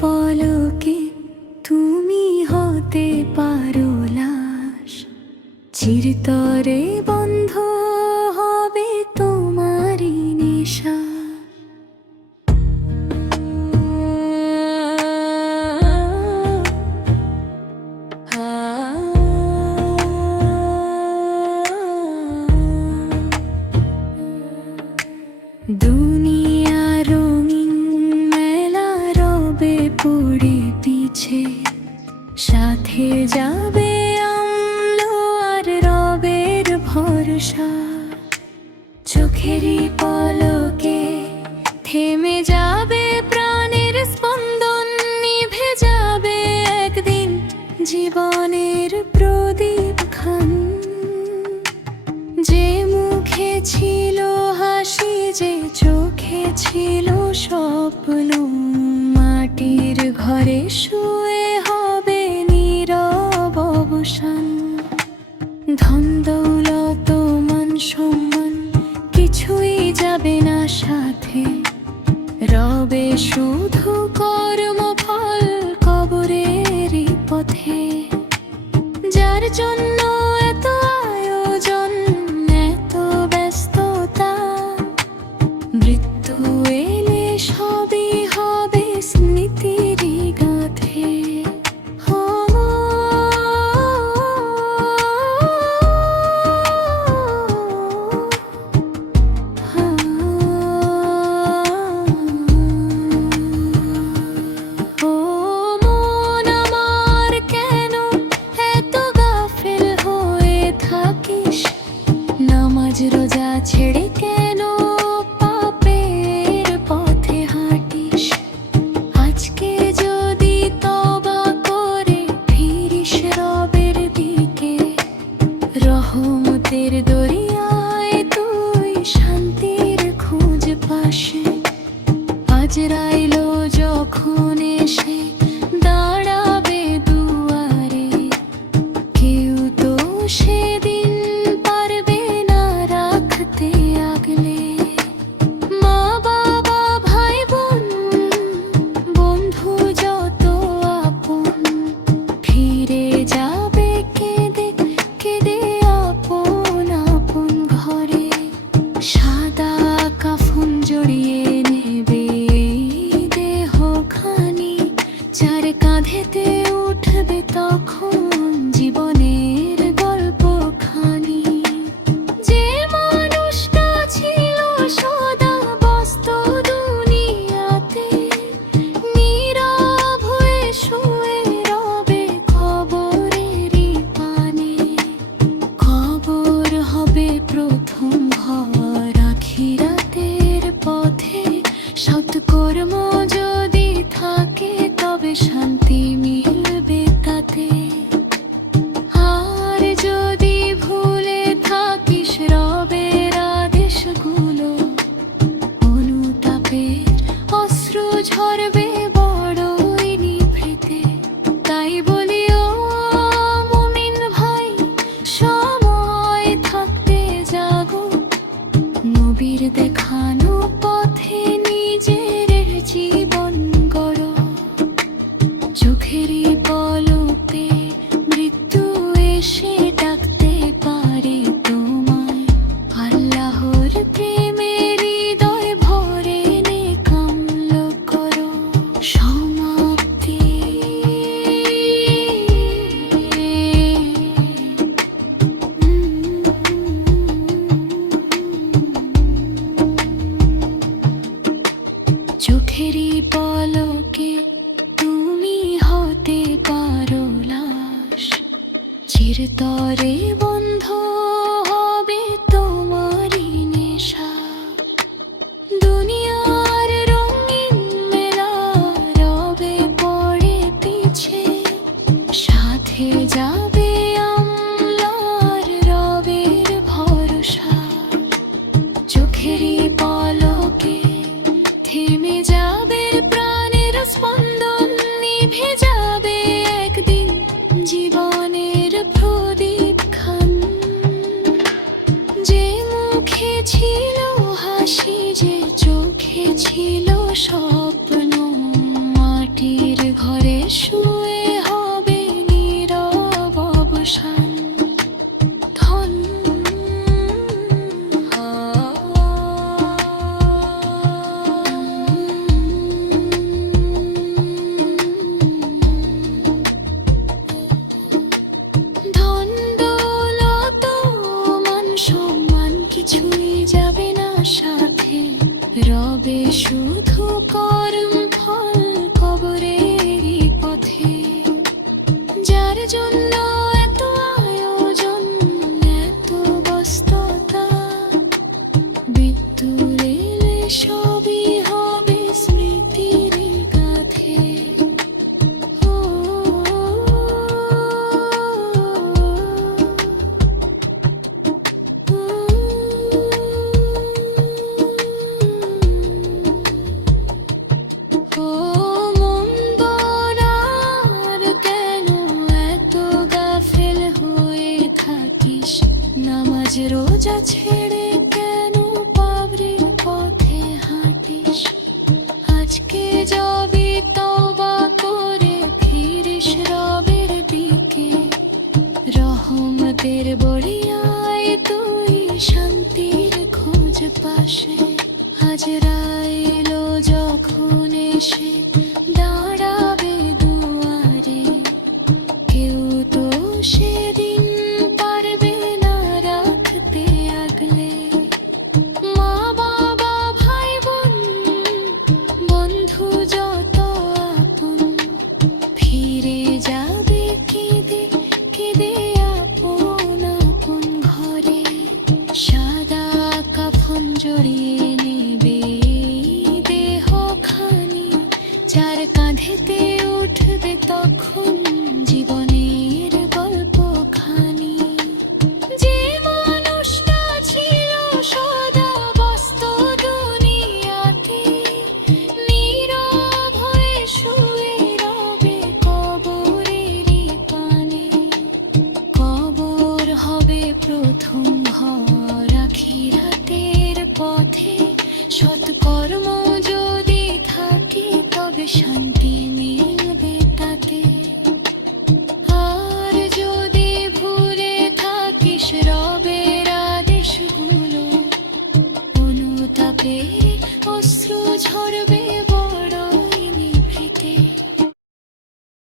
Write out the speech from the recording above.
পলকে তুমি হতে পারো লাশ, চিরতরে বন্ধ হবে তোমারই নেশা। দুনিয়া রঙিন মেলা রবে পড়ে পিছে, সাথে যাবে আমলো আর রবের ভরসা। চোখেরই পলকে থেমে যাবে প্রাণের স্পন্দন, নিভে যাবে একদিন জীবনের প্রদীপ খান। যে মুখে ছিল হাসি, যে চোখে ছিল স্বপ্ন, মাটির ঘরে শুয়ে হবে নীরব অবসান। ধন দৌলত মান সম্মান কিছুই যাবে না সাথে, রবে শুধু কর্মফল কবরেরই পথে। যার জন্য এত আয়োজন, এত ব্যস্ততা, মৃত্যু এলে সবই হবে স্মৃতিরই গাথে। রোজা ছেড়ে কেন পাপের পথে হাঁটিস? আজকে যদি তওবা করে ফিরিস রবের দিকে, রহমতের দরিয়ায় তুই শান্তির খোঁজ পাস। আজরাইল যখন এসে দাঁড়াবে দুয়ারে, কেউ তো সেদিন পারবে না রাখতে আগলে। মা বাবা ভাই বোন বন্ধু যত আপন, ফিরে যাবে কেঁদে কেঁদে আপন আপন ঘরে। সাদা কাফন জড়িয়ে নেবে দেহ খানি, যার কাঁধেতে উঠবে তখন জীবনের গল্প খানি। যে মানুষটা ছিল সদা ব্যস্ত দুনিয়াতে, নীরব হয়ে শুয়ে রবে কবরেরই পানে। কবর হবে প্রথম ঘর আখিরাতের পথে, সৎকর্ম যদি থাকে তবে শান্তি মিলবে তাতে। আর যদি ভুলে থাকিস রবের আদেশগুলো, অনুতাপের অশ্রু ঝরবে বড়ই নিভৃতে। তাই বলি ও মুমিন ভাই, সময় থাকতে জাগো, নবীর দেখানো পথে নিজের জীবন গড়ো। চোখেরই পলকে মৃত্যু এসে ডাকতে পারে তোমায়, আল্লাহর প্রেমের হৃদয় ভরে নেকামল করো। সমাপ্তি চোখেরই পলকে তুমি হতে পারো লাশ, চিরতরে বন্ধ হবে তোমারই নেশা। দুনিয়ার রঙিন মেলা রবে পড়ে পিছে, সাথে যাবে আমলার রবের ভরসা। চোখেরই পলকে থেমে যাবে প্রাণের স্পন্দন, নিভে যাবে একদিন জীবনের প্রদীপ খান। ছেড়ে কেন পাবরের পথে হাঁটিস? আজকে যাবি তওবা করে ফিরিস রবের দিকে। রহমতের বড়িয়ায় তুই শান্তির খোঁজ পাশে। আজরাইল যখন এসে দাঁড়াবে দুয়ারে, কেউ তো সেদিন পারবে না রাখতে আগলে। মা বাবা ভাই বোন বন্ধু যত আপন ফিরে যাবে কেঁদে কেঁদে আপন আপন ঘরে। সাদা কাফন জড়িয়ে নেবে দেহখানি, যার কাঁধেতে উঠবে তখন জীবনের